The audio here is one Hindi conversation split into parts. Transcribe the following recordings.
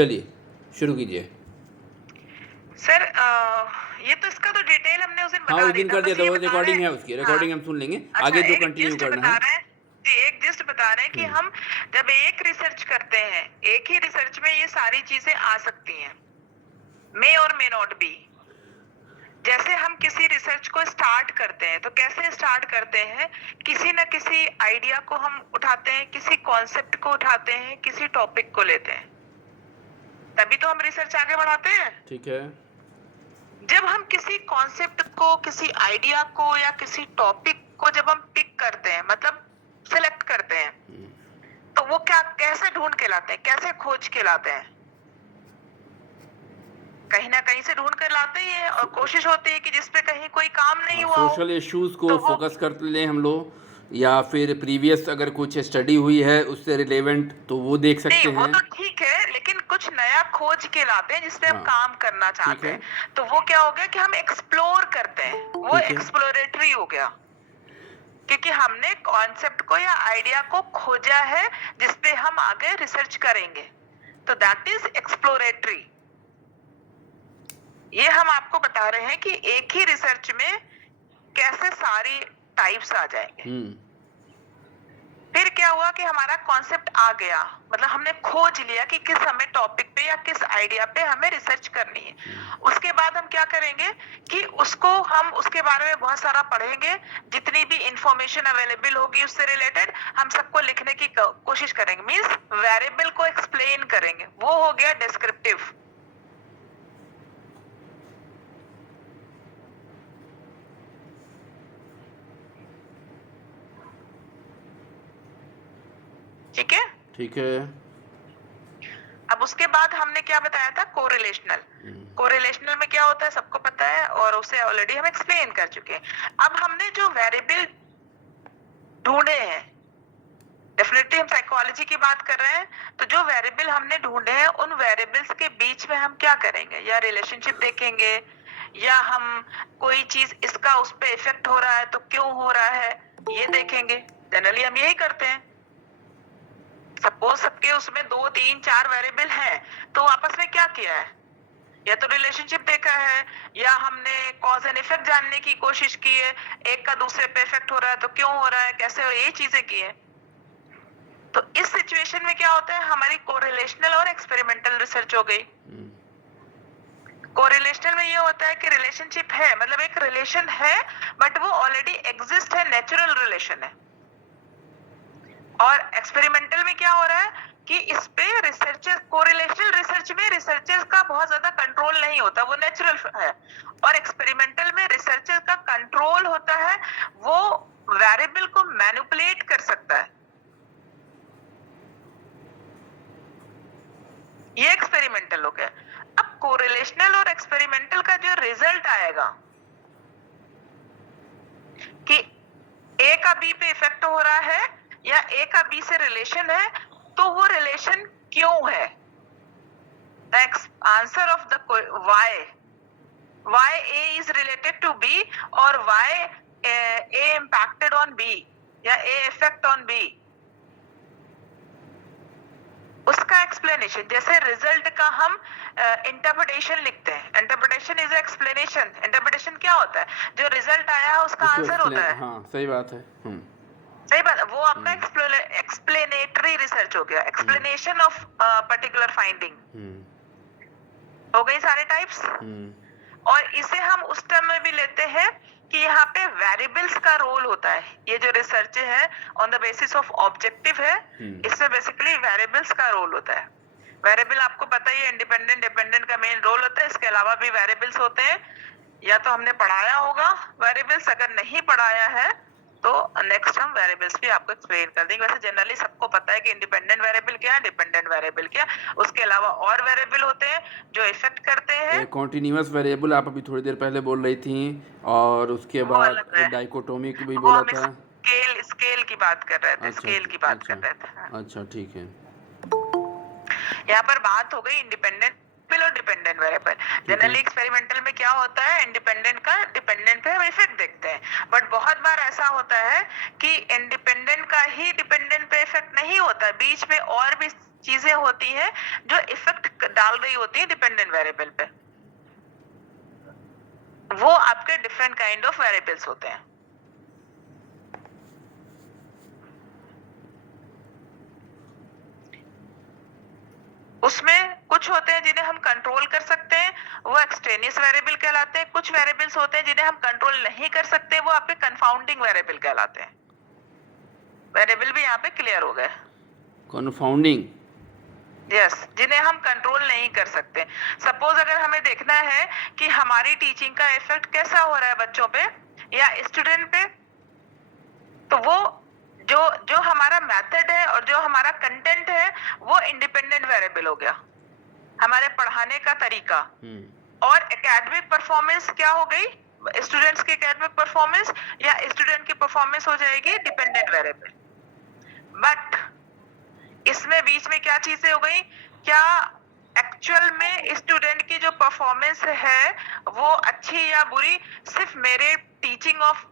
चलिए शुरू कीजिए। सर ये तो इसका तो डिटेल हमने उस दिन हाँ, बता उस दिया दिन था, कर दिया बस था, ये वो बता रहे रिकॉर्डिंग हैं। है उसकी, हाँ, रिकॉर्डिंग हम सुन लेंगे, अच्छा, आगे जो एक कंटिन्यू जस्ट करना बता है। रहे हैं जी, एक जस्ट बता रहे हैं कि हम जब एक रिसर्च करते हैं, एक ही रिसर्च में ये सारी चीजें आ सकती हैं, मे और मे नॉट बी। जैसे हम किसी रिसर्च को स्टार्ट करते हैं तो कैसे स्टार्ट करते हैं, किसी न किसी आइडिया को हम उठाते हैं, किसी कॉन्सेप्ट को उठाते हैं, किसी टॉपिक को लेते हैं, तभी तो हम रिसर्च आगे बढ़ाते हैं। ठीक है। जब हम किसी कॉन्सेप्ट को, किसी आइडिया को या किसी टॉपिक को जब हम पिक करते हैं, मतलब सिलेक्ट करते हैं, तो वो क्या, कैसे ढूंढ के लाते हैं, कैसे खोज के लाते हैं? कहीं ना कहीं से ढूंढ कर लाते ही हैं, और कोशिश होती है कि जिसपे कहीं कोई काम नहीं हाँ, हुआ हो सोशल इश्यूज़ को तो वो, फोकस कर लें हम लोग, या फिर प्रीवियस अगर कुछ स्टडी हुई है उससे रिलेवेंट तो वो देख नहीं सकते वो हैं। तो ठीक है, लेकिन कुछ नया खोज के लाते हैं जिसपे हम हाँ, काम करना ठीक चाहते है, हैं, तो वो क्या हो गया कि हम एक्सप्लोर करते हैं, वो ठीक है, एक्सप्लोरेटरी हो गया, क्योंकि हमने कॉन्सेप्ट को या आइडिया को खोजा है जिसपे हम आगे रिसर्च करेंगे, तो दैट इज एक्सप्लोरेटरी। ये हम आपको बता रहे हैं कि एक ही रिसर्च में कैसे सारी टाइप्स आ जाएंगे। फिर क्या हुआ कि हमारा कॉन्सेप्ट आ गया, मतलब हमने खोज लिया कि किस हमें टॉपिक पे या किस आइडिया पे हमें रिसर्च करनी है। उसके बाद हम क्या करेंगे कि उसको हम उसके बारे में बहुत सारा पढ़ेंगे, जितनी भी इंफॉर्मेशन अवेलेबल होगी उससे रिलेटेड हम सबको लिखने की कोशिश करेंगे, मींस वेरिएबल को एक्सप्लेन करेंगे, वो हो गया डिस्क्रिप्टिव। ठीक है। ठीक है। अब उसके बाद हमने क्या बताया था, कोरिलेशनल। कोरिलेशनल में क्या होता है सबको पता है, और उसे ऑलरेडी हम एक्सप्लेन कर चुके हैं। अब हमने जो वेरिएबल ढूंढे हैं, डेफिनेटली हम साइकोलॉजी की बात कर रहे हैं, तो जो वेरिएबल हमने ढूंढे हैं उन वेरिएबल्स के बीच में हम क्या करेंगे, या रिलेशनशिप देखेंगे, या हम कोई चीज इसका उस पर इफेक्ट हो रहा है तो क्यों हो रहा है ये देखेंगे। जनरली हम यही करते हैं। सपोज सबके उसमें 2, 3, 4 वेरिएबल हैं, तो आपस में क्या किया है, या तो रिलेशनशिप देखा है, या हमने कॉज एंड इफेक्ट जानने की कोशिश की है, एक का दूसरे पे इफेक्ट हो रहा है तो क्यों हो रहा है, कैसे हो, ये चीजें की है। तो इस सिचुएशन में क्या होता है, हमारी कोरिलेशनल और एक्सपेरिमेंटल रिसर्च हो गई। कोरिलेशनल में ये होता है कि रिलेशनशिप है, मतलब एक रिलेशन है बट वो ऑलरेडी एग्जिस्ट है, नेचुरल रिलेशन है। और एक्सपेरिमेंटल में क्या हो रहा है कि इस पे रिसर्चर्स, कोरिलेशनल रिसर्च में रिसर्चर्स का बहुत ज्यादा कंट्रोल नहीं होता, वो नेचुरल है। और एक्सपेरिमेंटल में रिसर्चर्स का कंट्रोल होता है, वो वेरिएबल को मैनिपुलेट कर सकता है। ये एक्सपेरिमेंटल हो गया। अब कोरिलेशनल और एक्सपेरिमेंटल का जो रिजल्ट आएगा कि ए का बी पे इफेक्ट हो रहा है या ए का बी से रिलेशन है, तो वो रिलेशन क्यों है, the answer of the why A is related to B और why A impacted on B या A effect on B, उसका एक्सप्लेनेशन। जैसे रिजल्ट का हम इंटरप्रिटेशन लिखते हैं, इंटरप्रिटेशन इज एक्सप्लेनेशन। इंटरप्रिटेशन क्या होता है, जो रिजल्ट आया है उसका उसको आंसर होता एक्सप्लेन, है। हाँ सही बात है। सही बात, वो आपका एक्सप्लेनेटरी रिसर्च हो गया, एक्सप्लेनेशन ऑफ पर्टिकुलर फाइंडिंग हो गई, सारे टाइप्स। और इसे हम उस टर्म में भी लेते हैं कि यहाँ पे वेरिएबल्स का रोल होता है। ये जो रिसर्च है on the basis of objective है, इसमें बेसिकली वेरिएबल्स का रोल होता है। वेरिएबल आपको पता ही है, इंडिपेंडेंट डिपेंडेंट का मेन रोल होता है, इसके अलावा भी वेरिएबल्स होते हैं। या तो हमने पढ़ाया होगा वेरिएबल्स, अगर नहीं पढ़ाया है तो नेक्स्ट हम वेरिएबल्स भी आपको एक्सप्लेन कर देंगे। वैसे जनरली सबको पता है कि इंडिपेंडेंट वेरिएबल क्या है, डिपेंडेंट वेरिएबल क्या, उसके अलावा और वेरिएबल होते हैं जो इफेक्ट करते हैं। कॉन्टिन्यूस वेरिएबल आप अभी थोड़ी देर पहले बोल रही थी, और उसके वो बाद अलग है, डाइकोटोमिक भी वो बोला हम था। स्केल की बात कर रहे थे, अच्छा, स्केल की बात अच्छा, कर रहे थे। हाँ। अच्छा, ठीक है, यहाँ पर बात हो गई इंडिपेंडेंट और डिपेंडेंट वेरिएबल। जनरली एक्सपेरिमेंटल में क्या होता है, इंडिपेंडेंट का डिपेंडेंट पे हम इफेक्ट देखते हैं, बट बहुत बार ऐसा होता है कि इंडिपेंडेंट का ही डिपेंडेंट पे इफेक्ट नहीं होता, बीच में और भी चीजें होती हैं जो इफेक्ट डाल रही होती है डिपेंडेंट वेरिएबल पे, वो आपके डिफरेंट काइंड ऑफ वेरिएबल्स होते हैं। उसमें कुछ होते हैं जिन्हें हम कंट्रोल कर सकते हैं, वो एक्सट्रेनियस वेरिएबल कहलाते हैं। कुछ वेरिएबल्स होते हैं जिन्हें हम कंट्रोल नहीं कर सकते, वो आपके कंफाउंडिंग वेरिएबल कहलाते हैं। वेरिएबल भी यहाँ पे क्लियर हो गए। कन्फाउंडिंग, यस, जिन्हें हम कंट्रोल नहीं कर सकते। सपोज अगर हमें देखना है कि हमारी टीचिंग का इफेक्ट कैसा हो रहा है बच्चों पे या स्टूडेंट पे, तो वो जो जो हमारा मेथड है और जो हमारा कंटेंट है वो इंडिपेंडेंट वेरिएबल हो गया, हमारे पढ़ाने का तरीका। और एकेडमिक परफॉर्मेंस क्या हो गई, स्टूडेंट्स की एकेडमिक परफॉर्मेंस या स्टूडेंट की परफॉर्मेंस हो जाएगी डिपेंडेंट वेरिएबल। बट इसमें बीच में क्या चीजें हो गई, क्या एक्चुअल में स्टूडेंट की जो परफॉर्मेंस है वो अच्छी या बुरी सिर्फ मेरे टीचिंग ऑफ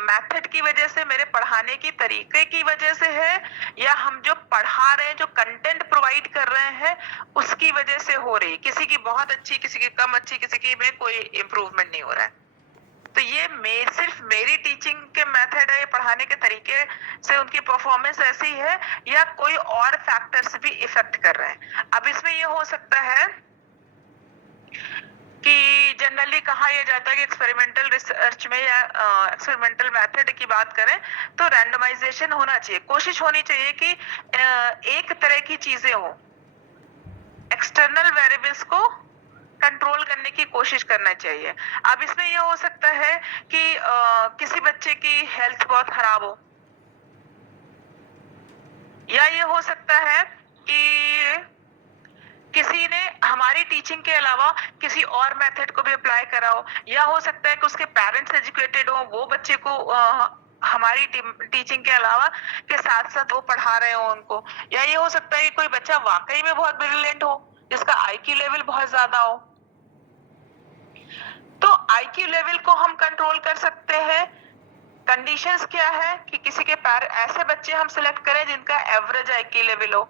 मेथड की वजह से, मेरे पढ़ाने की तरीके की वजह से है, या हम जो पढ़ा रहे हैं, जो कंटेंट प्रोवाइड कर रहे हैं उसकी वजह से हो रही? किसी की बहुत अच्छी, किसी की कम अच्छी, किसी की में कोई इम्प्रूवमेंट नहीं हो रहा है। तो ये सिर्फ मेरी टीचिंग के मेथड है, पढ़ाने के तरीके से उनकी परफॉर्मेंस ऐसी है, या कोई और फैक्टर्स भी इफेक्ट कर रहे हैं? अब इसमें ये हो सकता है कि जनरली कहा यह जाता है कि एक्सपेरिमेंटल रिसर्च में या एक्सपेरिमेंटल मेथड की बात करें तो रैंडमाइजेशन होना चाहिए। कोशिश होनी चाहिए कि एक तरह की चीजें हो, एक्सटर्नल वेरिएबल्स को कंट्रोल करने की कोशिश करना चाहिए। अब इसमें यह हो सकता है कि किसी बच्चे की हेल्थ बहुत खराब हो, या ये हो सकता है कि किसी ने हमारी टीचिंग के अलावा किसी और मेथड को भी अप्लाई करा हो, या हो सकता है कि उसके पेरेंट्स एजुकेटेड हो, वो बच्चे को हमारी टीचिंग के अलावा के साथ साथ वो पढ़ा रहे हो उनको, या ये हो सकता है कि कोई बच्चा वाकई में बहुत ब्रिलियंट हो, जिसका आईक्यू लेवल बहुत ज्यादा हो। तो आईक्यू लेवल को हम कंट्रोल कर सकते हैं। कंडीशंस क्या है कि किसी के ऐसे बच्चे हम सिलेक्ट करें जिनका एवरेज आईक्यू लेवल हो।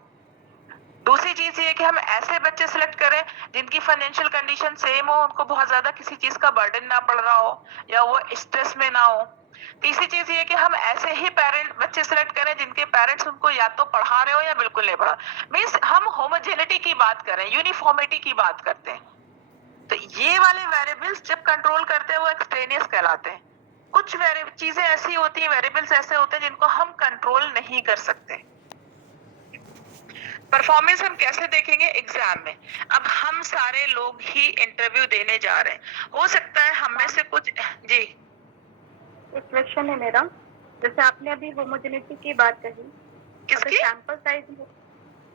दूसरी चीज ये कि हम ऐसे बच्चे सिलेक्ट करें जिनकी फाइनेंशियल कंडीशन सेम हो, उनको बहुत ज्यादा किसी चीज का बर्डन ना पड़ रहा हो या वो स्ट्रेस में ना हो। तीसरी चीज ये कि हम ऐसे ही बच्चे सिलेक्ट करें जिनके पेरेंट्स उनको या तो पढ़ा रहे हो या बिल्कुल नहीं पढ़ा। मींस हम होमोजेनिटी की बात करें, यूनिफॉर्मिटी की बात करते हैं। तो ये वाले वेरिएबल्स जब कंट्रोल करते हैं वो एक्सट्रेनियस कहलाते हैं। कुछ चीजें ऐसी होती हैं, वेरिएबल्स ऐसे होते हैं जिनको हम कंट्रोल नहीं कर सकते। परफॉर्मेंस हम कैसे देखेंगे एग्जाम में? अब हम सारे लोग ही इंटरव्यू देने जा रहे हैं, हो सकता है हम में से कुछ जी। एक क्वेश्चन है मेरा, जैसे आपने अभी होमोजेनिटी की बात कही, किसकी? सैंपल साइज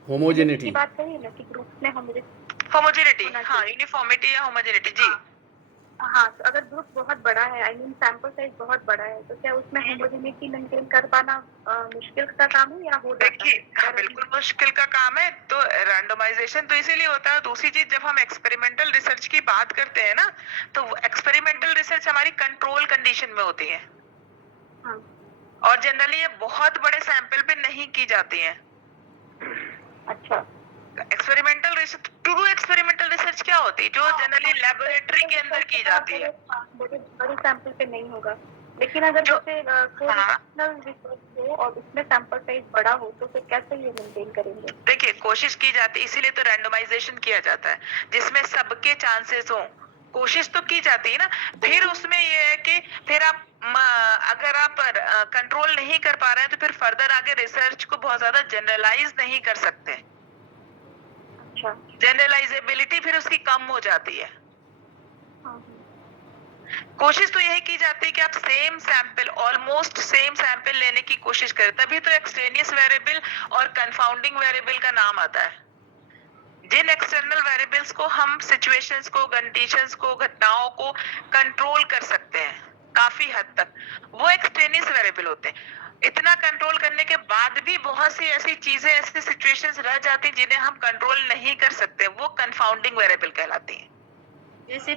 होमोजेनिटी की बात कही ना कि ग्रुप में होमोजेनिटी, हाँ, यूनिफॉर्मिटी या होमोजेनिटी जी। हाँ, तो अगर ग्रुप बहुत बड़ा है, आई मीन सैंपल साइज बहुत बड़ा है, तो क्या उसमें होमोजेनिटी मेंटेन कर पाना मुश्किल का काम है या हो जाता है? देखिए, हाँ, बिल्कुल मुश्किल का काम है। तो रैंडमाइजेशन तो इसीलिए होता है। दूसरी चीज, जब हम एक्सपेरिमेंटल रिसर्च की बात करते हैं ना, तो एक्सपेरिमेंटल रिसर्च हमारी कंट्रोल कंडीशन में होती है। हाँ। और जनरली ये बहुत बड़े सैंपल पे नहीं की जाती है। अच्छा। Experimental research, true experimental research क्या होती है? जो जनरली लेबोरेटरी के अंदर की जाती है। बड़े सैंपल पे नहीं होगा, लेकिन अगर जैसे कोरिलेशनल रिसर्च हो और उसमें सैंपल साइज बड़ा हो तो फिर कैसे ये मेंटेन करेंगे? देखिए, कोशिश की जाती है, इसीलिए तो रैंडमाइजेशन किया जाता है, जिसमें सबके चांसेस हो। कोशिश तो की जाती है ना। फिर उसमें ये है कि फिर आप अगर आप कंट्रोल नहीं कर पा रहे हैं तो फिर फर्दर आगे रिसर्च को बहुत ज्यादा जनरलाइज नहीं कर सकते। अच्छा। जनरलाइजेबिलिटी फिर उसकी कम हो जाती है। कोशिश तो यही की जाती है कि आप same sample, almost same sample लेने की कोशिश करें, तभी तो एक्सट्रेनियस वेरिएबल और कंफाउंडिंग वेरिएबल का नाम आता है। जिन एक्सटर्नल वेरिएबल्स को हम सिचुएशंस को, कंडीशंस को, घटनाओं को कंट्रोल कर सकते हैं काफी हद तक, वो एक्सट्रेनियस वेरिएबल होते हैं। इतना कंट्रोल करने के बाद भी बहुत सी ऐसी चीजें, ऐसी सिचुएशंस रह जाती हैं जिन्हें हम कंट्रोल नहीं कर सकते, वो कंफाउंडिंग वेरिएबल कहलाती हैं। जैसे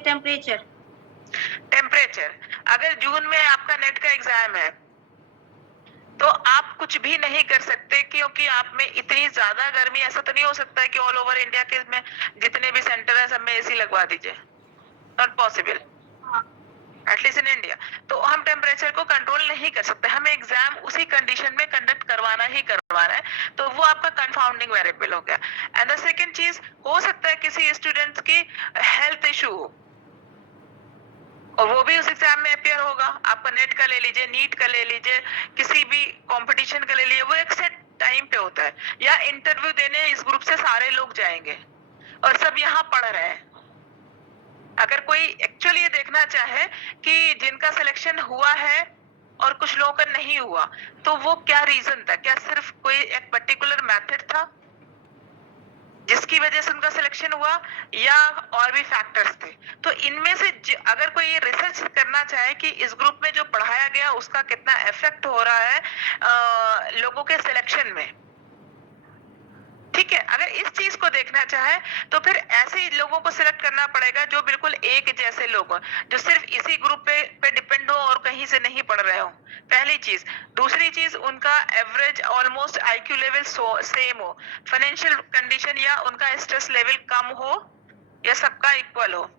टेम्परेचर, अगर जून में आपका नेट का एग्जाम है तो आप कुछ भी नहीं कर सकते, क्योंकि आप में इतनी ज्यादा गर्मी, ऐसा तो नहीं हो सकता है कि ऑल ओवर इंडिया के में जितने भी सेंटर है सब में एसी लगवा दीजिए, not possible, at least in India. तो हम टेम्परेचर को कंट्रोल नहीं कर सकते, हमें एग्जाम उसी कंडीशन में कंडक्ट करवाना ही करवाना है, तो वो आपका कंफाउंडिंग वेरिएबल हो गया। एंड द सेकंड चीज, हो सकता है किसी स्टूडेंट्स की हेल्थ इशू हो और वो भी उस एग्जाम में अपियर होगा। आपका नेट का ले लीजिए, नीट का ले लीजिए, किसी भी कंपटीशन का ले लीजिए, वो एक सेट टाइम पे होता है। या इंटरव्यू देने इस ग्रुप से सारे लोग जाएंगे और सब यहाँ पढ़ रहे हैं। अगर कोई एक्चुअली ये देखना चाहे कि जिनका सिलेक्शन हुआ है और कुछ लोगों का नहीं हुआ, तो वो क्या रीजन था, क्या सिर्फ कोई एक पर्टिकुलर मेथड था जिसकी वजह से उनका सिलेक्शन हुआ, या और भी फैक्टर्स थे। तो इनमें से अगर कोई ये रिसर्च करना चाहे कि इस ग्रुप में जो पढ़ाया गया उसका कितना इफेक्ट हो रहा है लोगों के सिलेक्शन में, ठीक है, अगर इस चीज को देखना चाहे तो फिर ऐसे ही लोगों को सिलेक्ट करना पड़ेगा जो बिल्कुल एक जैसे लोग हो, जो सिर्फ इसी ग्रुप पे डिपेंड हो और कहीं से नहीं पढ़ रहे हो, पहली चीज। दूसरी चीज, उनका average almost IQ level same हो, फाइनेंशियल कंडीशन या उनका स्ट्रेस लेवल कम हो या सबका इक्वल हो।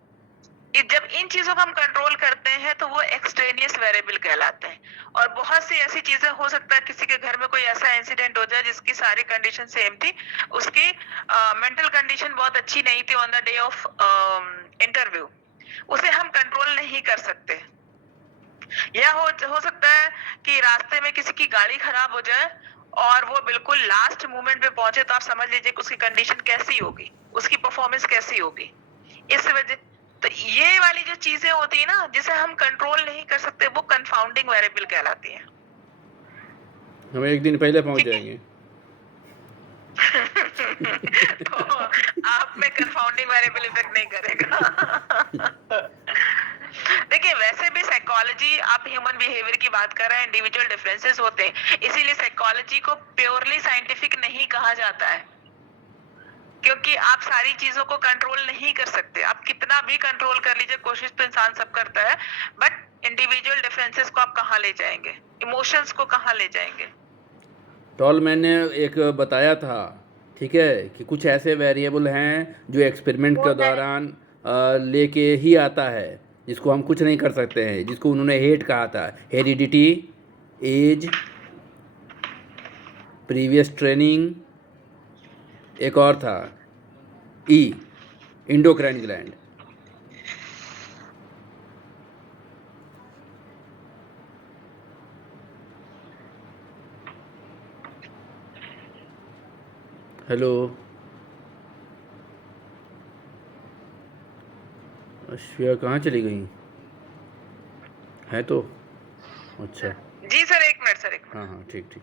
जब इन चीजों को हम कंट्रोल करते हैं तो वो एक्सट्रेनियस वेरिएबल कहलाते हैं। और बहुत सी ऐसी चीजें हो सकता है, किसी के घर में कोई ऐसा इंसिडेंट हो जाए जिसकी सारी कंडीशन सेम थी, उसकी मेंटल कंडीशन बहुत अच्छी नहीं थी on the day of interview, उसे हम कंट्रोल नहीं कर सकते। या हो सकता है कि रास्ते में किसी की गाड़ी खराब हो जाए और वो बिल्कुल लास्ट मोमेंट पे पहुंचे, तो आप समझ लीजिए कि उसकी कंडीशन कैसी होगी, उसकी परफॉर्मेंस कैसी होगी। इस वजह, तो ये वाली जो चीजें होती है ना जिसे हम कंट्रोल नहीं कर सकते, वो कंफाउंडिंग वेरिएबल कहलाती है। हम एक दिन पहले पहुंच जाएंगे। तो आप में कंफाउंडिंग वेरिएबल इफेक्ट नहीं करेगा। देखिए, वैसे भी साइकोलॉजी, आप ह्यूमन बिहेवियर की बात कर रहे हैं, इंडिविजुअल डिफरेंसेस होते हैं, इसीलिए साइकोलॉजी को प्योरली साइंटिफिक नहीं कहा जाता है, क्योंकि आप सारी चीजों को कंट्रोल नहीं कर सकते। आप कितना भी कंट्रोल कर लीजिए, कोशिश तो इंसान सब करता है, बट इंडिविजुअल डिफरेंसेस को आप कहाँ ले जाएंगे, इमोशंस को कहाँ ले जाएंगे। टॉलमैन ने एक बताया था, ठीक है, कि कुछ ऐसे वेरिएबल हैं जो एक्सपेरिमेंट के दौरान लेके ही आता है, जिसको हम कुछ नहीं कर सकते हैं, जिसको उन्होंने हेट कहा था, हेरिडिटी, एज, प्रीवियस ट्रेनिंग, एक और था इंडोक्राइन ग्लैंड। हेलो, अश्विया कहाँ चली गई है? तो अच्छा, जी सर, एक मिनट सर, एक मिनट। हाँ हाँ, ठीक ठीक।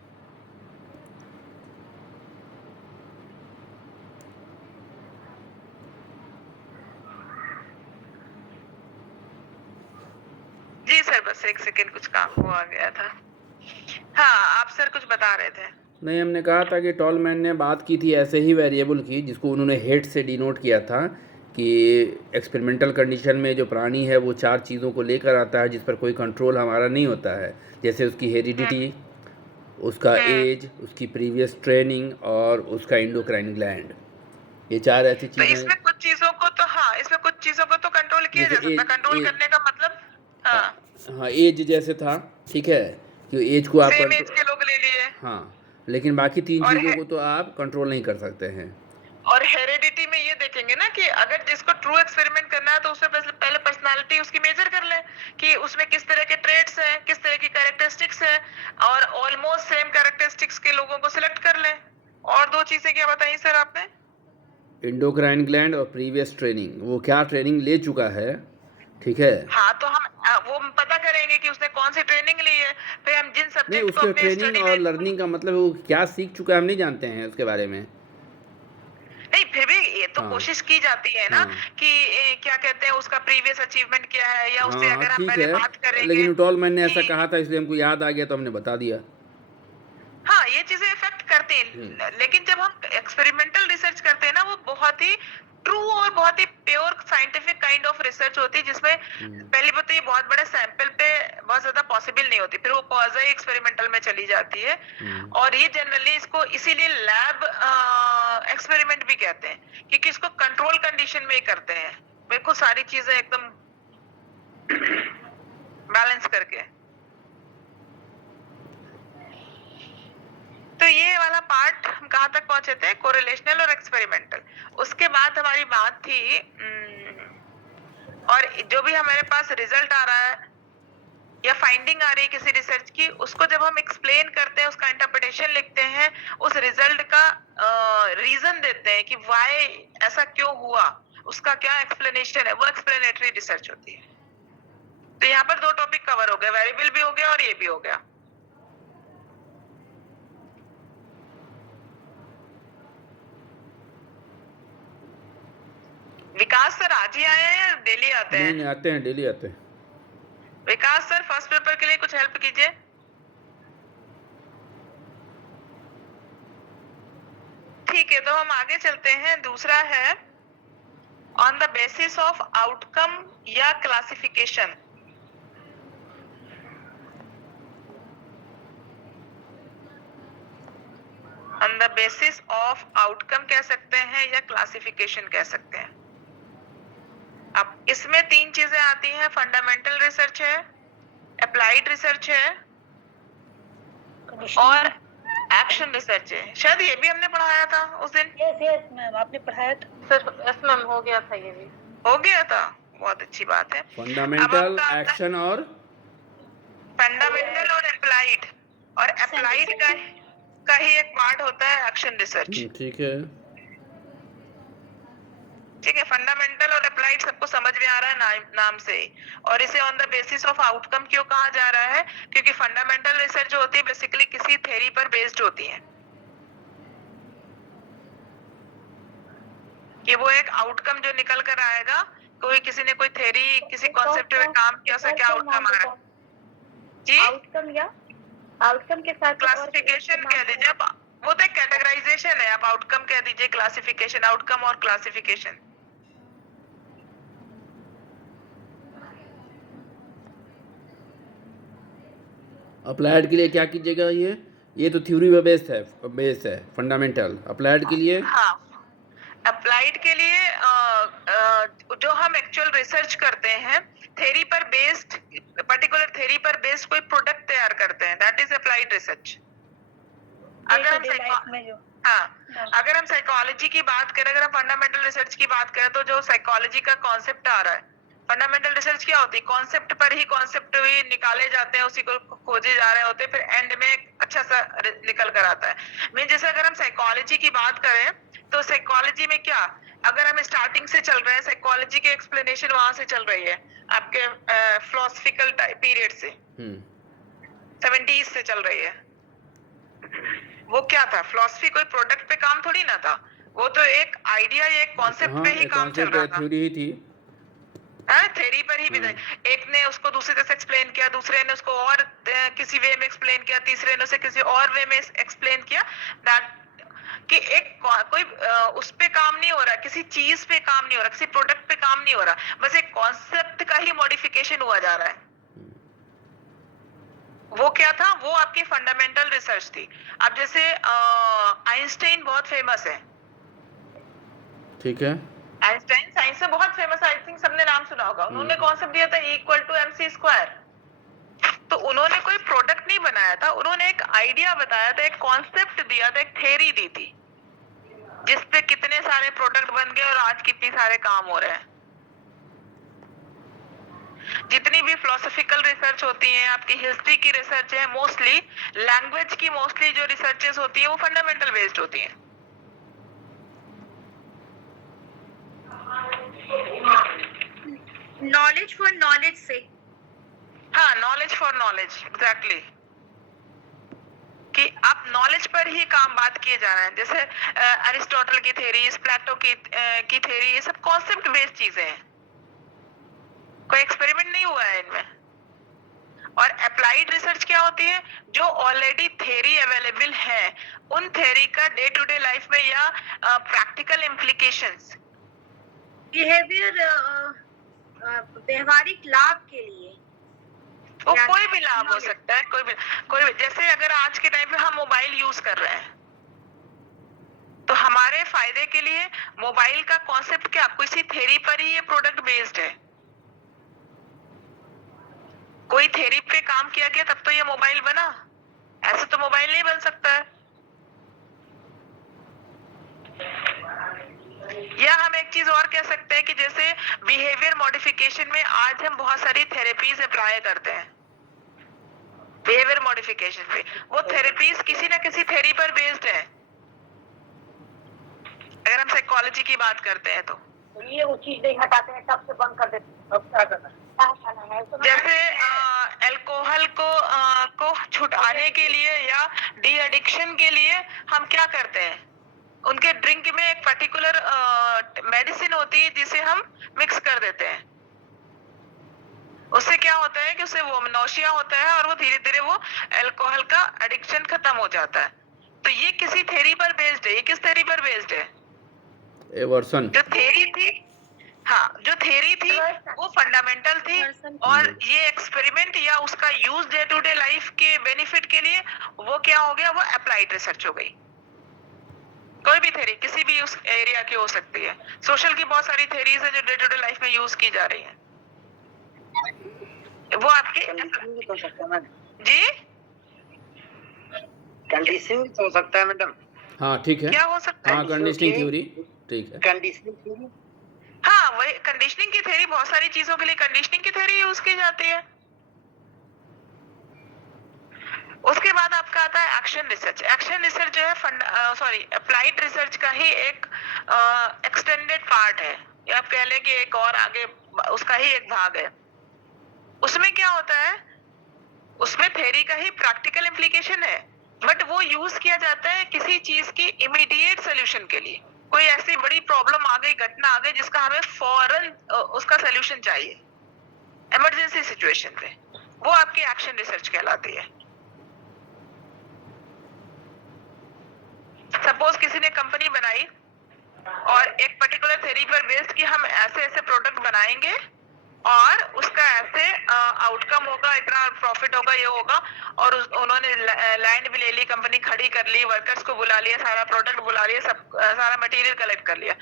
जी सर, बस एक सेकंड, कुछ काम हुआ गया था। हाँ, आप सर कुछ बता रहे थे। नहीं, हमने कहा था कि टॉलमैन ने बात की थी ऐसे ही वेरिएबल की, जिसको उन्होंने हेट से डिनोट किया था, कि एक्सपेरिमेंटल कंडीशन में जो प्राणी है वो 4 चीज़ों को लेकर आता है जिस पर कोई कंट्रोल हमारा नहीं होता है, जैसे उसकी हेरिडिटी, उसका एज, उसकी प्रीवियस ट्रेनिंग और उसका इंडोक्राइन ग्लैंड। ये 4 ऐसी तो चीज़ें। इसमें कुछ चीजों को तो, हाँ, इसमें कुछ चीजों को तो कंट्रोल किया जा सकता है। कंट्रोल करने का मतलब, हाँ, एज जैसे था, ठीक है, कि एज को आप सेम एज के लोग ले लिए। हाँ, लेकिन बाकी 3 और चीज़ों को तो आप कंट्रोल नहीं कर सकते हैं। और हेरिडिटी में ये देखेंगे ना कि अगर जिसको ट्रू एक्सपेरिमेंट करना है तो उससे पहले पर्सनालिटी उसकी मेजर कर ले कि उसमें किस तरह के ट्रेड्स हैं, किस तरह की कैरेक्टरिस्टिक्स है, और ऑलमोस्ट सेम कैरेक्टरिस्टिक्स के लोगों को सिलेक्ट कर ले। और 2 चीजें क्या बताई सर आपने? इंडोक्राइन ग्लैंड और प्रीवियस ट्रेनिंग, वो क्या ट्रेनिंग ले चुका है, ठीक है। हाँ, तो हम वो पता करेंगे कि उसने कौन सी ट्रेनिंग ली है, फिर हम जिन नहीं, सब्जेक्ट को उसके अपने ट्रेनिंग स्टडी और में, लर्निंग का मतलब वो क्या सीख चुका है हम नहीं जानते हैं उसके बारे में। नहीं, फिर भी ये तो हाँ, कोशिश की जाती है ना, हाँ, कि क्या कहते हैं, उसका प्रीवियस अचीवमेंट क्या है, या उससे हाँ, अगर हम ठीक पहले है, बात करेंगे। लेकिन टॉलमैन ने ऐसा कि कहा था इसलिए हमको याद आ गया तो हमने बता दिया। हाँ, ये चीजें इफेक्ट करती हैं, लेकिन जब हम एक्सपेरिमेंटल रिसर्च करते हैं ना, वो बहुत ही ट्रू और बहुत ही pure scientific kind of research होती है, जिसमें पहली बात तो ये बहुत बड़े सैंपल पे बहुत ज्यादा पॉसिबल नहीं होती, फिर वो क्वाज़ी एक्सपेरिमेंटल में चली जाती है। और ये जनरली इसको इसीलिए लैब एक्सपेरिमेंट भी कहते हैं, क्योंकि इसको कंट्रोल कंडीशन में ही करते हैं, बिल्कुल सारी चीजें एकदम बैलेंस करके। तो ये वाला पार्ट हम कहाँ तक पहुंचे थे, कोरिलेशनल और एक्सपेरिमेंटल। उसके बाद हमारी बात थी और जो भी हमारे पास रिजल्ट आ रहा है या फाइंडिंग आ रही है किसी रिसर्च की, उसको जब हम एक्सप्लेन करते हैं, उसका इंटरप्रिटेशन लिखते हैं, उस रिजल्ट का रीजन देते हैं कि व्हाई ऐसा क्यों हुआ, उसका क्या एक्सप्लेनेशन है, वो एक्सप्लेनेटरी रिसर्च होती है। तो यहाँ पर 2 टॉपिक कवर हो गए, वेरिएबल भी हो गया और ये भी हो गया। विकास सर आज ही आए हैं या डेली आते हैं? नहीं, आते हैं, डेली आते हैं। विकास सर फर्स्ट पेपर के लिए कुछ हेल्प कीजिए। ठीक है, तो हम आगे चलते हैं। दूसरा है on the basis of outcome या classification. On the basis of outcome कह सकते हैं या क्लासिफिकेशन कह सकते हैं। अब इसमें 3 चीजें आती हैं, फंडामेंटल रिसर्च है, अप्लाइड रिसर्च है और एक्शन रिसर्च है। शायद ये भी हमने पढ़ाया था उस दिन। यस मैम, आपने पढ़ाया था सर। यस मैम, हो गया था, ये भी हो गया था, बहुत अच्छी बात है। फंडामेंटल, एक्शन और फंडामेंटल और अप्लाइड, और अप्लाइड का ही एक पार्ट होता है एक्शन रिसर्च। ठीक है, ठीक है। फंडामेंटल और अप्लाइड सबको समझ में आ रहा है नाम से ही। और इसे on the basis of outcome क्यों कहा जा रहा है, क्योंकि फंडामेंटल रिसर्च जो होती है बेसिकली किसी थ्योरी पर बेस्ड होती है, कि वो एक आउटकम जो निकल कर आएगा, किसी ने कोई थ्योरी किसी कॉन्सेप्ट पे काम किया, उसका क्या आउटकम आ रहा है जी। आउटकम या आउटकम के साथ क्लासिफिकेशन कह दीजिए आप, वो तो एक कैटेगराइजेशन है, आप आउटकम कह दीजिए, क्लासिफिकेशन, आउटकम और क्लासिफिकेशन। अप्लाइड के लिए क्या कीजिएगा? ये तो थ्योरी पे बेस्ड है फंडामेंटल। अप्लाइड के लिए, हाँ, अप्लाइड के लिए जो हम एक्चुअल रिसर्च करते हैं, थ्योरी पर बेस्ड, पर्टिकुलर थ्योरी पर बेस्ड कोई प्रोडक्ट तैयार करते हैं, दैट इज अप्लाइड रिसर्च। अगर हम साइकोलॉजी की बात करें, अगर हम फंडामेंटल रिसर्च की बात करें, तो जो साइकोलॉजी का कॉन्सेप्ट आ रहा है, फंडामेंटल रिसर्च क्या होती है, कॉन्सेप्ट पर ही कॉन्सेप्ट भी निकाले जाते हैं, उसी को खोजे जा रहे होते हैं, फिर एंड में एक अच्छा सा निकल कर आता है। मैं जैसे अगर हम साइकोलॉजी की बात करें, तो साइकोलॉजी में क्या, अगर हम स्टार्टिंग से चल रहे हैं, साइकोलॉजी की एक्सप्लेनेशन वहां से चल रही है आपके फिलोसफिकल पीरियड से, 70s से चल रही है। वो क्या था, फिलोसफी कोई प्रोडक्ट पे काम थोड़ी ना था, वो तो एक आइडिया या एक कॉन्सेप्ट पे ही काम चल रहा था, थ्योरी ही थी, थ्योरी पर ही भी। एक ने उसको दूसरे तरह से एक्सप्लेन किया, दूसरे ने उसको और किसी वे में एक्सप्लेन किया, तीसरे ने उसे किसी और वे में एक्सप्लेन किया, दैट कि एक कोई उस पे काम नहीं हो रहा, किसी चीज पे काम नहीं हो रहा, किसी प्रोडक्ट पे काम नहीं हो रहा, बस एक कॉन्सेप्ट का ही मॉडिफिकेशन हुआ जा रहा है। वो क्या था, वो आपकी फंडामेंटल रिसर्च थी। अब जैसे आइंस्टाइन बहुत फेमस है, ठीक है, आइंस्टाइन साइंस में बहुत फेमस है, आई थिंक सबने नाम सुना होगा। उन्होंने कॉन्सेप्ट दिया था E=mc²। तो उन्होंने कोई प्रोडक्ट नहीं बनाया था, उन्होंने एक आइडिया बताया था, एक कॉन्सेप्ट दिया था, एक थ्योरी दी थी, जिसपे कितने सारे प्रोडक्ट बन गए और आज कितने सारे काम हो रहे हैं। जितनी भी फिलोसॉफिकल रिसर्च होती है, आपकी हिस्ट्री की रिसर्च है, मोस्टली लैंग्वेज की मोस्टली जो रिसर्चेस होती है, वो फंडामेंटल बेस्ड होती है। नॉलेज फॉर नॉलेज से, हाँ, नॉलेज फॉर नॉलेज, एग्जैक्टली, कि आप नॉलेज पर ही काम बात किए जा रहे हैं। जैसे अरिस्टोटल की थ्योरी, प्लेटो की थ्योरी, ये सब कॉन्सेप्ट बेस्ड चीजें हैं, कोई एक्सपेरिमेंट नहीं हुआ है इनमें। और अप्लाइड रिसर्च क्या होती है, जो ऑलरेडी थ्योरी अवेलेबल है, उन थ्योरी का डे टू डे लाइफ में या प्रैक्टिकल इम्प्लीकेशंस बिहेवियर व्यवहारिक लाभ के लिए वो कोई भी लाभ हो सकता है, कोई भी जैसे अगर आज के टाइम पे हम मोबाइल यूज कर रहे हैं तो हमारे फायदे के लिए मोबाइल का कॉन्सेप्ट क्या किसी थ्योरी पर ही ये प्रोडक्ट बेस्ड है? कोई थ्योरी पे काम किया गया तब तो ये मोबाइल बना, ऐसे तो मोबाइल नहीं बन सकता है। या हम एक चीज और कह सकते हैं कि जैसे बिहेवियर मॉडिफिकेशन में आज हम बहुत सारी थेरेपीज अप्लाई करते हैं बिहेवियर मॉडिफिकेशन पे, वो थेरेपीज किसी ना किसी थ्योरी पर बेस्ड है। अगर हम साइकोलॉजी की बात करते हैं तो ये वो चीज नहीं हटाते हैं तब से बंद कर देते हैं, अब क्या करना है? जैसे अल्कोहल को छुटाने के लिए या डी एडिक्शन के लिए हम क्या करते हैं, उनके ड्रिंक में एक पर्टिकुलर मेडिसिन होती है जिसे हम मिक्स कर देते हैं। उससे क्या होता है कि उससे वो नौशिया होता है और वो धीरे धीरे वो अल्कोहल का एडिक्शन खत्म हो जाता है। तो ये किसी थ्योरी पर बेस्ड है। ये किस थ्योरी पर बेस्ड है? एवर्सन। जो थ्योरी थी, हाँ, जो थ्योरी थी वो फंडामेंटल थी और ये एक्सपेरिमेंट या उसका use day to day life के बेनिफिट के लिए वो क्या हो गया, वो अप्लाइड रिसर्च हो गई। कोई भी थ्योरी किसी भी उस एरिया की हो सकती है। सोशल की बहुत सारी थ्योरीज है जो डे टू डे लाइफ में यूज की जा रही है। वो आपके जी कंडीशनिंग हो सकता है मैडम। हाँ ठीक है, क्या हो सकता है? हाँ कंडीशनिंग थ्योरी ठीक है। कंडीशनिंग थ्योरी, हाँ, वही कंडीशनिंग की थ्योरी, बहुत सारी चीजों के लिए कंडीशनिंग की थ्योरी यूज की जाती है। उसके बाद आपका आता है एक्शन रिसर्च। एक्शन रिसर्च जो है अप्लाइड रिसर्च का ही एक एक्सटेंडेड पार्ट है, या आप कह लें कि एक और आगे उसका ही एक भाग है। उसमें क्या होता है, उसमें थ्योरी का ही प्रैक्टिकल इम्प्लीकेशन है, बट वो यूज किया जाता है किसी चीज की इमीडिएट सोल्यूशन के लिए। कोई ऐसी बड़ी प्रॉब्लम आ गई, घटना आ गई जिसका हमें फौरन उसका सोल्यूशन चाहिए इमरजेंसी सिचुएशन पे, वो आपकी एक्शन रिसर्च कहलाती है। सपोज किसी ने कंपनी बनाई और एक पर्टिकुलर थ्योरी पर बेस्ड कि हम ऐसे ऐसे प्रोडक्ट बनाएंगे और उसका ऐसे आउटकम होगा, इतना प्रॉफिट होगा, ये होगा, और उन्होंने लैंड भी ले ली, कंपनी खड़ी कर ली, वर्कर्स को बुला लिया, सारा प्रोडक्ट बुला लिया, सब सारा मटेरियल कलेक्ट कर लिया।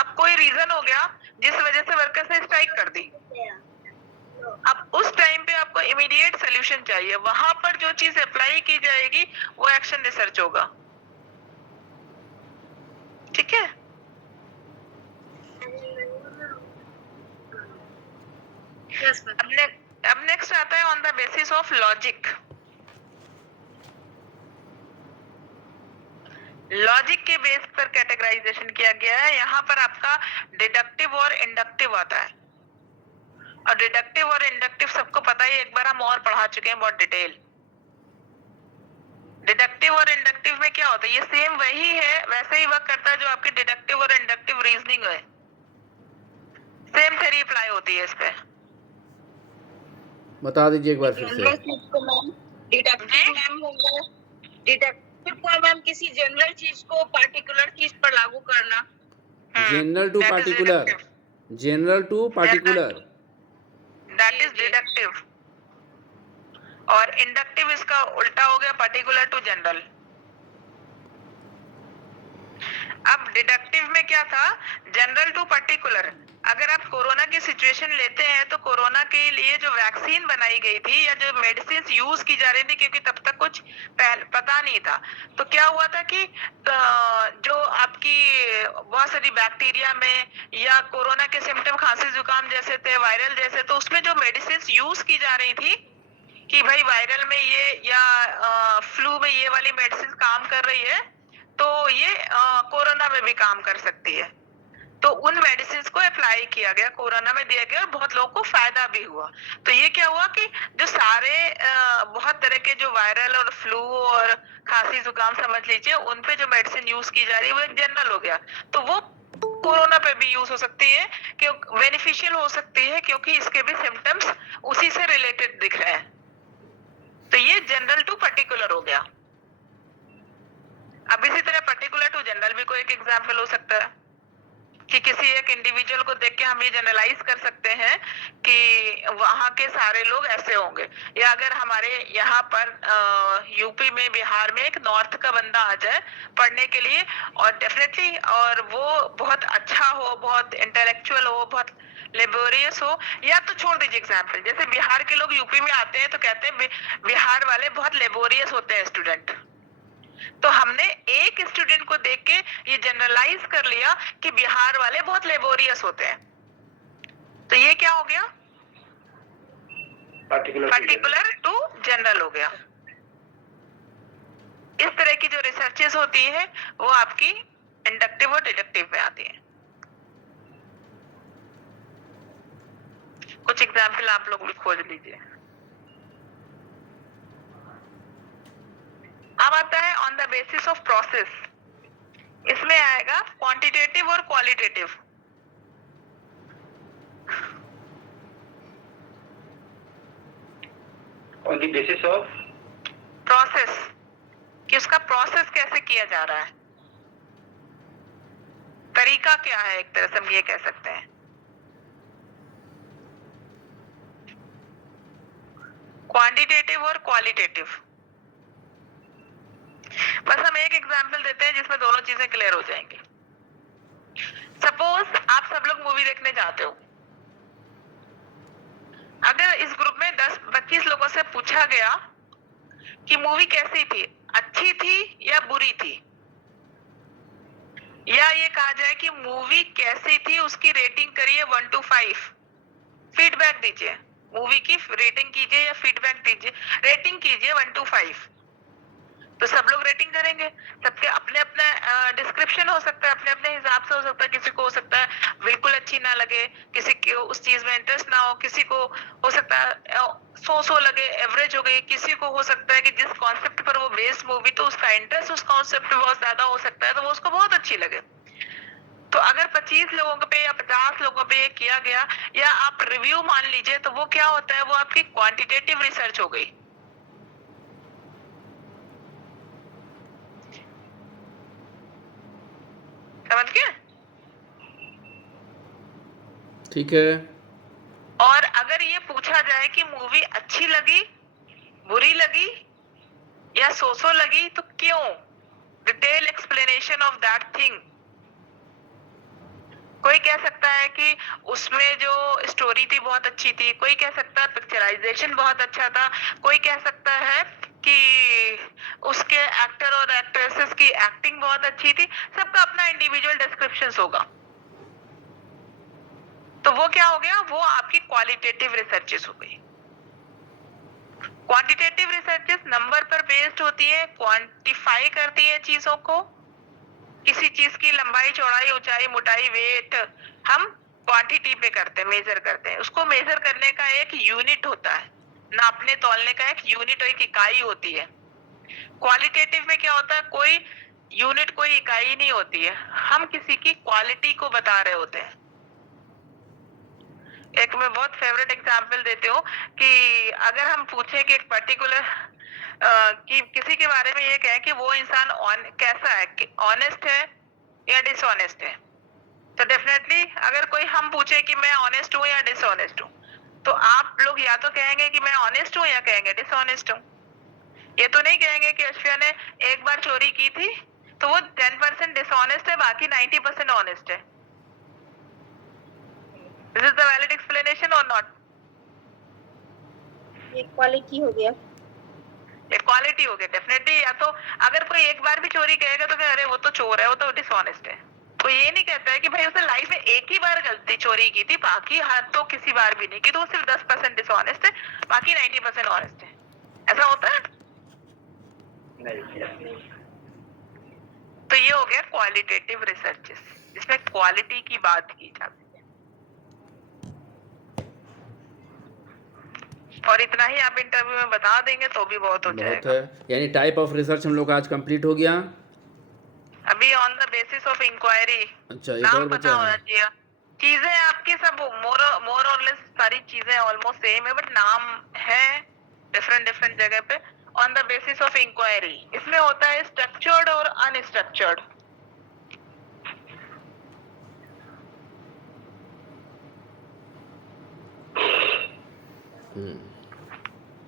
अब कोई रीजन हो गया जिस वजह से वर्कर्स ने स्ट्राइक कर दी। अब उस टाइम पे आपको इमीडिएट सोल्यूशन चाहिए, वहां पर जो चीज अप्लाई की जाएगी वो एक्शन रिसर्च होगा। ठीक है? अब नेक्स्ट आता है on the basis of logic. Logic के बेस पर कैटेगराइजेशन किया गया है। यहाँ पर आपका डिडक्टिव और इंडक्टिव आता है, और डिडक्टिव और इंडक्टिव सबको पता ही, एक बार हम और पढ़ा चुके हैं बहुत डिटेल। डिडक्टिव और इंडक्टिव में क्या होता है, ये सेम वही है, वैसे ही वर्क करता है जो आपकी डिडक्टिव और इंडक्टिव रीजनिंग है। सेम थ्योरी अप्लाई होती है इस पे। बता दीजिए एक बार फिर से। डिडक्टिव को मैम किसी जनरल चीज को पार्टिकुलर चीज पर लागू करना। General to particular, general to particular, that is deductive. और इंडक्टिव इसका उल्टा हो गया, पर्टिकुलर टू जनरल। अब डिडक्टिव में क्या था, जनरल टू पर्टिकुलर। अगर आप कोरोना की सिचुएशन लेते हैं तो कोरोना के लिए जो वैक्सीन बनाई गई थी या जो मेडिसिन यूज की जा रही थी, क्योंकि तब तक कुछ पता नहीं था, तो क्या हुआ था कि जो आपकी बहुत सारी बैक्टीरिया में या कोरोना के सिम्टम खांसी जुकाम जैसे थे, वायरल जैसे, तो उसमें जो मेडिसिन यूज की जा रही थी कि भाई वायरल में ये या फ्लू में ये वाली मेडिसिन काम कर रही है, तो ये कोरोना में भी काम कर सकती है। तो उन मेडिसिन को अप्लाई किया गया, कोरोना में दिया गया और बहुत लोगों को फायदा भी हुआ। तो ये क्या हुआ कि जो सारे बहुत तरह के जो वायरल और फ्लू और खांसी जुकाम समझ लीजिए, उन पे जो मेडिसिन यूज की जा रही है वो एक जनरल हो गया। तो वो कोरोना पे भी यूज हो सकती है, क्योंकि बेनिफिशियल हो सकती है, क्योंकि इसके भी सिम्टम्स उसी से रिलेटेड दिख रहे हैं। तो ये जनरल टू पर्टिकुलर हो गया। अब इसी तरह पर्टिकुलर टू जनरल भी कोई एक एग्जाम्पल हो सकता है। कि किसी एक इंडिविजुअल को देख के हम ये जनरलाइज कर सकते हैं कि वहाँ के सारे लोग ऐसे होंगे। या अगर हमारे यहाँ पर यूपी में, बिहार में एक नॉर्थ का बंदा आ जाए पढ़ने के लिए और डेफिनेटली, और वो बहुत अच्छा हो, बहुत इंटेलेक्चुअल हो, बहुत लेबोरियस हो, या तो छोड़ दीजिए एग्जाम्पल, जैसे बिहार के लोग यूपी में आते हैं तो कहते हैं बिहार वाले बहुत लेबोरियस होते हैं स्टूडेंट। तो हमने एक स्टूडेंट को देख के ये जनरलाइज कर लिया कि बिहार वाले बहुत लेबोरियस होते हैं। तो ये क्या हो गया? पर्टिकुलर टू जनरल हो गया। इस तरह की जो रिसर्चेस होती है वो आपकी इंडक्टिव और डिडक्टिव में आती है। कुछ एग्जाम्पल आप लोग भी खोज लीजिए। अब आता है on the basis of process. इसमें आएगा क्वांटिटेटिव और qualitative. On the basis of process, कि उसका प्रोसेस कैसे किया जा रहा है, तरीका क्या है, एक तरह से हम ये कह सकते हैं। क्वांटिटेटिव और क्वालिटेटिव। बस हम एक एग्जांपल देते हैं जिसमें दोनों चीजें क्लियर हो जाएंगी। सपोज आप सब लोग मूवी देखने जाते हो। अगर इस ग्रुप में 10-25 लोगों से पूछा गया कि मूवी कैसी थी, अच्छी थी या बुरी थी, या ये कहा जाए कि मूवी कैसी थी, उसकी रेटिंग करिए 1 to 5, फीडबैक दीजिए, मूवी की रेटिंग कीजिए या फीडबैक दीजिए, रेटिंग कीजिए 1 to 5, तो सब लोग रेटिंग करेंगे। सबके अपने अपने डिस्क्रिप्शन हो सकता है, अपने अपने हिसाब से हो सकता है। किसी को हो सकता है बिल्कुल अच्छी ना लगे, किसी को उस चीज में इंटरेस्ट ना हो, किसी को हो सकता है सो लगे, एवरेज हो गई, किसी को हो सकता है कि जिस कॉन्सेप्ट पर वो बेस्ड मूवी तो उसका इंटरेस्ट उस कॉन्सेप्ट में बहुत ज्यादा हो सकता है, तो वो उसको बहुत अच्छी लगे। तो अगर 25 लोगों पे या 50 लोगों पे ये किया गया, या आप रिव्यू मान लीजिए, तो वो क्या होता है, वो आपकी क्वांटिटेटिव रिसर्च हो गई। समझ गए? ठीक है। और अगर ये पूछा जाए कि मूवी अच्छी लगी, बुरी लगी या सो लगी, तो क्यों, detail explanation of that thing. कोई कह सकता है कि उसमें जो स्टोरी थी बहुत अच्छी थी, कोई कह सकता है पिक्चराइजेशन बहुत अच्छा था, कोई कह सकता है कि उसके एक्टर और एक्ट्रेसेस की एक्टिंग बहुत अच्छी थी। सबका अपना इंडिविजुअल डिस्क्रिप्शंस होगा। तो वो क्या हो गया, वो आपकी क्वालिटेटिव रिसर्चेस हो गई। क्वांटिटेटिव रिसर्चेस नंबर पर बेस्ड होती है, क्वांटिफाई करती है चीजों को। किसी चीज की लंबाई, चौड़ाई, ऊंचाई, मोटाई, वेट हम क्वांटिटी पे करते हैं, मेजर करते हैं। उसको मेजर करने का एक यूनिट होता है, नापने तौलने का एक यूनिट और एक इकाई होती है। क्वालिटेटिव में क्या होता है, कोई यूनिट, कोई इकाई नहीं होती है, हम किसी की क्वालिटी को बता रहे होते हैं। एक मैं बहुत फेवरेट एग्जांपल देती हूँ कि अगर हम पूछें कि एक पर्टिकुलर कि किसी के बारे में ये कहें कि वो इंसान कैसा है, कि ऑनेस्ट है या डिसऑनेस्ट है, तो डेफिनेटली अगर कोई हम पूछे कि मैं ऑनेस्ट हूँ या डिसऑनेस्ट हूँ, तो आप लोग या तो कहेंगे कि मैं ऑनेस्ट हूँ या कहेंगे डिसऑनेस्ट हूँ। ये तो नहीं कहेंगे कि अश्विया ने एक बार चोरी की थी तो वो 10% डिसऑनेस्ट है, बाकी 90% ऑनेस्ट है। This is the valid explanation or not? ये क्वालिटी हो गया। ये क्वालिटी हो गया डेफिनेटली। या तो अगर कोई एक बार भी चोरी कहेगा तो कहे अरे वो तो चोर है, वो तो डिसऑनेस्ट है। तो ये नहीं कहता है कि भाई उसने लाइफ में एक ही बार गलती चोरी की थी, बाकी हाथ तो किसी बार भी नहीं की, तो वो सिर्फ 10% डिसऑनेस्ट है, बाकी 90% ऑनेस्ट है। ऐसा होता है? तो ये हो गया क्वालिटेटिव रिसर्चेस, जिसमें क्वालिटी की बात की जाती है। और इतना ही आप इंटरव्यू में बता देंगे तो भी बहुत हो जाएगा। बहुत है। यानी टाइप ऑफ रिसर्च हम लोग आज कंप्लीट हो गया। अभी on the basis of inquiry, अच्छा, एक नाम और पता बचा होना है। चाहिए। चीजें आपकी सब मोर और लेस सारी चीजें ऑलमोस्ट सेम है, बट नाम है डिफरेंट जगह पे। On the basis of inquiry इसमें होता है स्ट्रक्चर्ड और अनस्ट्रक्चर्ड।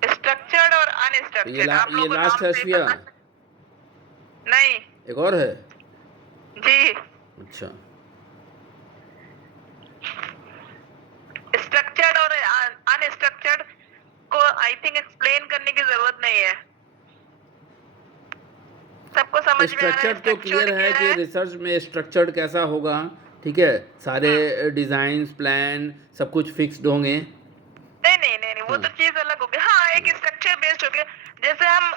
स्ट्रक्चर्ड और तो अनस्ट्रक्चर्ड आप ये लोगों को लास्ट नाम है से सुया, नहीं एक और है? जी, अच्छा, स्ट्रक्चर्ड और अनस्ट्रक्चर्ड को आई थिंक एक्सप्लेन करने की जरूरत नहीं है, सबको समझ में आ रहा है स्ट्रक्चर्ड तो क्लियर स्ट्रक्चर्ड है क्या कि है। रिसर्च में स्ट्रक्चर्ड कैसा होगा, ठीक है, सारे डिज़ाइंस प्लान सब कुछ फिक्स्ड होंगे। नहीं वो तो चीज अलग हो गई। हाँ, एक स्ट्रक्चर बेस्ड हो गया। जैसे हम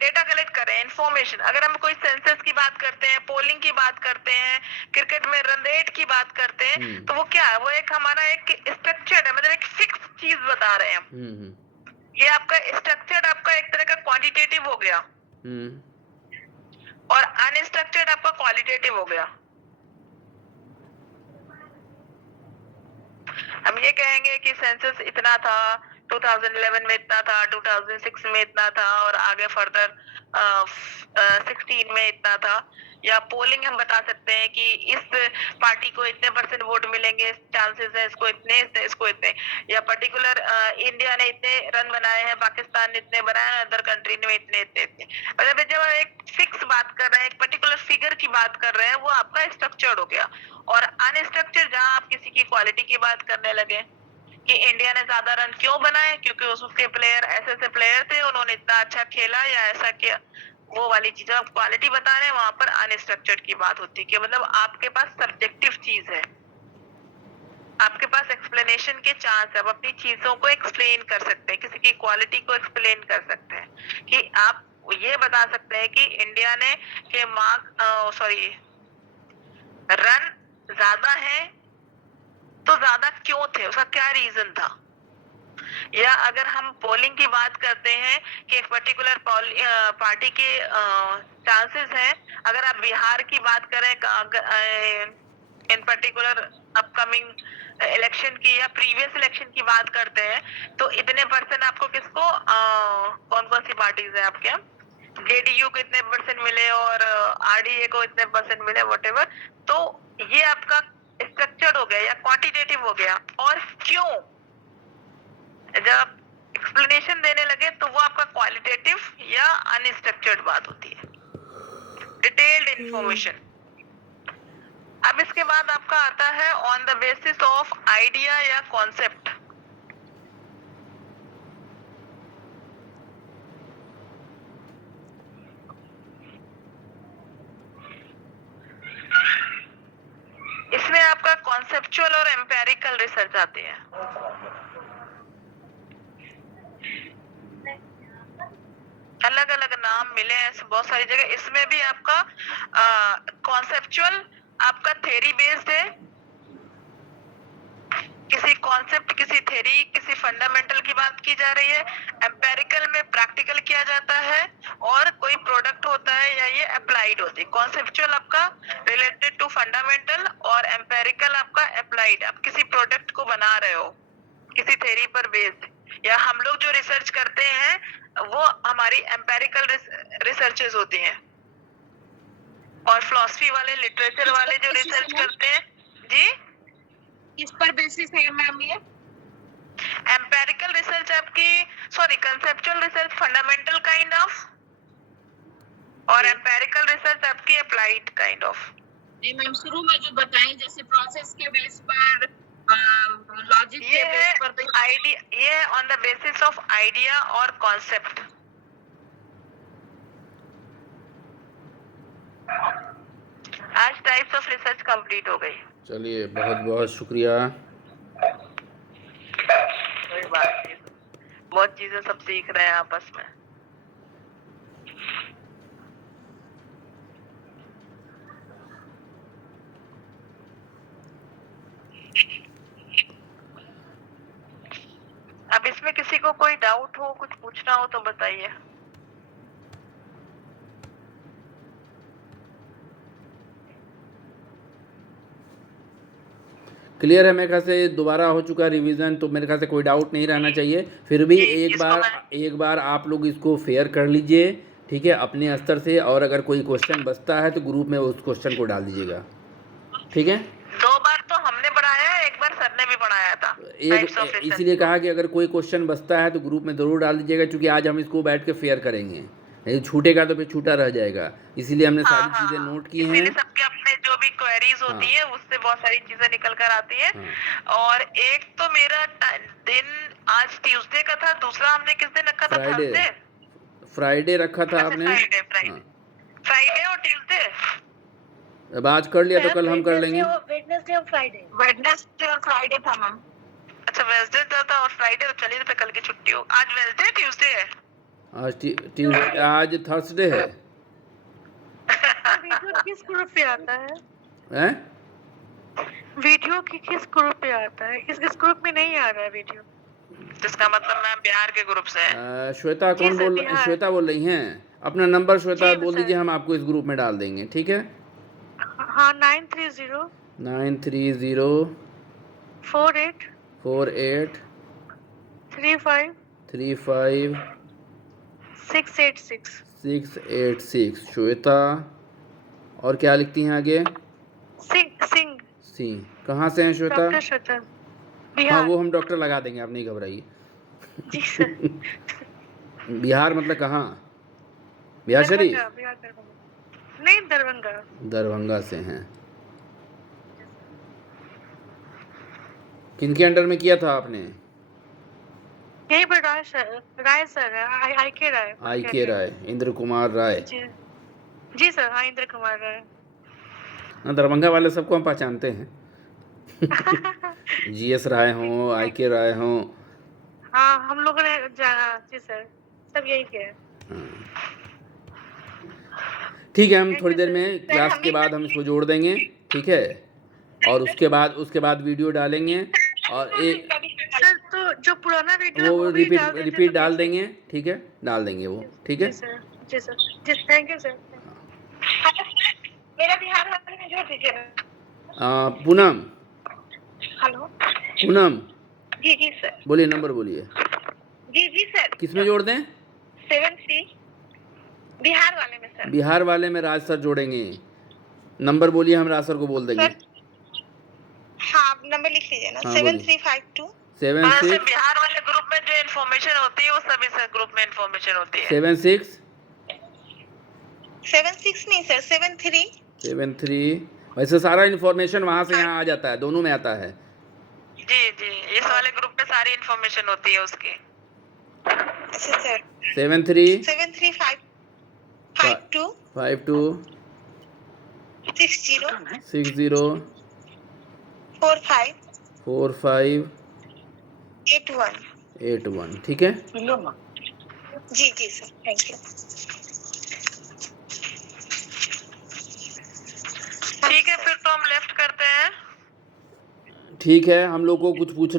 डेटा कलेक्ट कर रहे हैं, इन्फॉर्मेशन, अगर हम कोई सेंसस की बात करते हैं, पोलिंग की बात करते हैं, क्रिकेट में रन रेट की बात करते हैं, तो वो क्या है, वो एक हमारा एक स्ट्रक्चर है, मतलब एक फिक्स चीज बता रहे हैं हम। ये आपका स्ट्रक्चर्ड आपका एक तरह का क्वांटिटेटिव हो गया और अनस्ट्रक्चर्ड आपका क्वालिटेटिव हो गया। हम ये कहेंगे कि सेंसस इतना था, 2011 में इतना था, 2006 में इतना था और आगे फर्दर 16 में इतना था। या पोलिंग हम बता सकते हैं कि इस पार्टी को इतने % वोट मिलेंगे, चांसेस है इसको इतने, इसको इतने। या पर्टिकुलर इंडिया ने इतने रन बनाए हैं, पाकिस्तान ने इतने बनाए हैं, अदर कंट्री ने इतने इतने इतने। मतलब जब एक फिक्स बात कर रहे हैं, एक पर्टिकुलर फिगर की बात कर रहे हैं, वो आपका स्ट्रक्चर्ड हो गया। और अनस्ट्रक्चर्ड जहां आप किसी की क्वालिटी की बात करने लगे कि इंडिया ने ज्यादा रन क्यों बनाए, क्योंकि उसके प्लेयर ऐसे प्लेयर थे, उन्होंने इतना अच्छा खेला या ऐसा किया, वो वाली चीज। आप क्वालिटी बता रहे हैं, वहां पर अनस्ट्रक्चर्ड की बात होती है कि मतलब आपके पास सब्जेक्टिव चीज है, आपके पास एक्सप्लेनेशन के चांस है, आप अपनी चीजों को एक्सप्लेन कर सकते हैं, किसी की क्वालिटी को एक्सप्लेन कर सकते हैं। कि आप ये बता सकते हैं कि इंडिया ने के रन ज्यादा है तो ज्यादा क्यों थे, उसका क्या रीजन था। या अगर हम पोलिंग की बात करते हैं कि एक पर्टिकुलर पार्टी के चांसेस हैं, अगर आप बिहार की बात करें इन पर्टिकुलर अपकमिंग इलेक्शन की या प्रीवियस इलेक्शन की बात करते हैं, तो इतने % आपको किसको कौन कौन सी पार्टीज है आपके यहाँ, जेडीयू को इतने % मिले और आरडीए को इतने % मिले, व्हाटएवर। तो ये आपका स्ट्रक्चर्ड हो गया या क्वांटिटेटिव हो गया। और क्यों, जब आप एक्सप्लेनेशन देने लगे तो वो आपका क्वालिटेटिव या अनस्ट्रक्चर्ड बात होती है, डिटेल्ड इंफॉर्मेशन। अब इसके बाद आपका आता है on the basis of idea या कॉन्सेप्ट। इसमें आपका कॉन्सेप्चुअल और एम्पेरिकल रिसर्च आती है। अलग अलग नाम मिले हैं बहुत सारी जगह। इसमें भी आपका कॉन्सेप्चुअल आपका थ्योरी बेस्ड है, किसी कॉन्सेप्ट, किसी थ्योरी, किसी फंडामेंटल की बात की जा रही है। एम्पेरिकल में प्रैक्टिकल किया जाता है और कोई प्रोडक्ट होता है या ये अप्लाइड होती है। कॉन्सेप्चुअल आपका रिलेटेड टू फंडामेंटल और एम्पेरिकल आपका अप्लाइड, आप किसी प्रोडक्ट को बना रहे हो किसी थ्योरी पर बेस्ड। या हम लोग जो रिसर्च करते हैं वो हमारी एम्पेरिकल रिसर्चेस होती हैं। और फिलॉसफी वाले, लिटरेचर वाले जो रिसर्च करते हैं जी, किस पर बेसिस है मैम ये? एम्पेरिकल रिसर्च आपकी, conceptual research fundamental kind of, और एम्पेरिकल रिसर्च आपकी अप्लाइड काइंड ऑफ। नहीं मैम, शुरू में जो बताएं जैसे प्रोसेस के बेस पर, लॉजिक के बेस पर, तो आइडिया, ये on the basis of idea और कॉन्सेप्ट। आज टाइप्स ऑफ रिसर्च कंप्लीट हो गई। चलिए, बहुत बहुत शुक्रिया। कोई बात नहीं, बहुत चीजें सब सीख रहे हैं आपस में। अब इसमें किसी को कोई डाउट हो, कुछ पूछना हो तो बताइए। क्लियर है मेरे ख्याल से, दोबारा हो चुका रिवीजन, तो मेरे ख्याल से कोई डाउट नहीं रहना चाहिए। फिर भी एक बार आप लोग इसको फेयर कर लीजिए, ठीक है, अपने स्तर से। और अगर कोई क्वेश्चन बचता है तो ग्रुप में उस क्वेश्चन को डाल दीजिएगा, ठीक है। 2 बार तो हमने पढ़ाया है, 1 बार सर ने भी पढ़ाया था। Types of एक research. इसीलिए कहा कि अगर कोई क्वेश्चन बचता है तो ग्रुप में ज़रूर डाल दीजिएगा, क्योंकि आज हम इसको बैठ के फेयर करेंगे, नहीं छूटेगा तो फिर छूटा रह जाएगा। इसीलिए हमने हाँ, सारी हाँ, चीज़ें हाँ। नोट की हैं। इसीलिए सबके अपने जो भी क्वेरीज होती हाँ। है उससे बहुत सारी चीजें निकल कर आती हैं। हाँ। और एक तो मेरा दिन आज ट्यूसडे का था, दूसरा हमने किस दिन रखा था? Friday, Thursday. फ्राइडे रखा था अच्छा, आपने। फ्राइडे फ्राइडे हाँ, फ्राइडे और ट्यूसडे। अब आज कर लिया तो कल हम कर लेंगे। वेडनेसडे और फ्राइडे। वेडनेसडे और फ्राइडे था मैम। अच्छा, वेडनेसडे था और फ्राइडे, तो चलिए तो कल की छुट्टी हो। आज वेडनेसडे ट्यूसडे है। आज ट्यूसडे, आज थर्सडे है। वीडियो किस ग्रुप पे आता है? हैं? वीडियो किस ग्रुप पे आता है? इस ग्रुप में नहीं आ रहा है वीडियो। जिसका मतलब मैं बिहार के ग्रुप से है। श्वेता जी कौन सर, बोल बिहार। श्वेता बोल रही हैं? अपना नंबर श्वेता जी बोल सर। दीजिए, हम आपको इस ग्रुप में डाल देंगे, ठीक है? हाँ, 930 930 48 48 35 35 686। 686। श्वेता, और क्या लिखती हैं आगे? सिंह। सिंह। कहाँ से हैं श्वेता? डॉक्टर श्वेता, हाँ, बिहार। वो हम डॉक्टर लगा देंगे, आप नहीं घबराइए। जी सर। बिहार मतलब कहाँ? बिहार शरीफ? बिहार दरभंगा। नहीं, दरभंगा। दरभंगा से हैं। किनके अंडर में किया था आपने? यहीं पर राय सर है, आई के राय। आई के राय, इंद्र कुमार राय। जी सर, हाँ, इंद्र कुमार राय। हाँ, दरभंगा वाले सबको हम पहचानते हैं। GS राय हों, आई के राय हों। हाँ, हम लोगों ने जाना। जी सर, सब यही के हैं। ठीक है, हम थोड़ी देर में क्लास के बाद हम इसको जोड़ देंगे, ठीक है? और उसके बाद वीडियो डालेंगे, और एक सर, तो जो पुराना वीडियो वो भी डाल देते रिपीट तो डाल कैसे? देंगे, ठीक है? डाल देंगे वो, ठीक है? जी सर, जी सर, जी, थैंक यू सर। मेरा बिहार वाले में जोड़ दीजिए ना। पूनम, हेलो। पूनम, जी सर। बोलिए, नंबर बोलिए। जी सर। किसमें जोड़ दें? 7C बिहार वाले में सर। बिहार वाले में राज सर जोड़ेंगे। नंबर बोलिए, हम राज सर को बोल देंगे। हाँ, नंबर लिख लीजिए ना। हाँ, 7352 76 सर, बिहार वाले ग्रुप में जो इन्फॉर्मेशन होती है वो सभी सर ग्रुप में इन्फॉर्मेशन होती है। 76 76 नहीं सर, 73 73। वैसे सारा इन्फॉर्मेशन वहाँ से यहाँ आ जाता है, दोनों में आता है। जी, इस वाले ग्रुप में सारी इन्फॉर्मेशन होती है उसकी। अच्छा सर। 73 7352 52 60 60 45 45 81। ठीक है? जी सर, थैंक यू। ठीक है, फिर तो हम लेफ्ट करते हैं। ठीक है, हम लोग को कुछ पूछना